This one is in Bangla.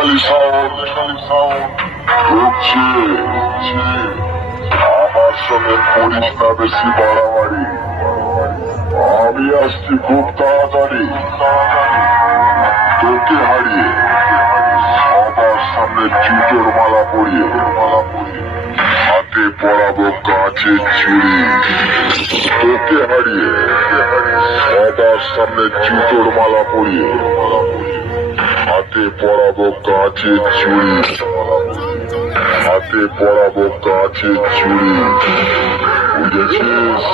খালি সাউন্ড ঢুকছে। আমার সঙ্গে করিস না বেশি বাড়াবাড়ি, আমি আসছি খুব তাড়াতাড়ি তোকে হারিয়ে, সবার সামনে জুতোর মালা পরিয়ে হাতে পরাবো কাঁচের চুড়ি। তোকে হারিয়ে সবার সামনে জুতোর মালা পরিয়ে হাতে পরাবো কাঁচের চুড়ি, হাতে পরাবো কাঁচের চুড়ি, বুঝেছিস?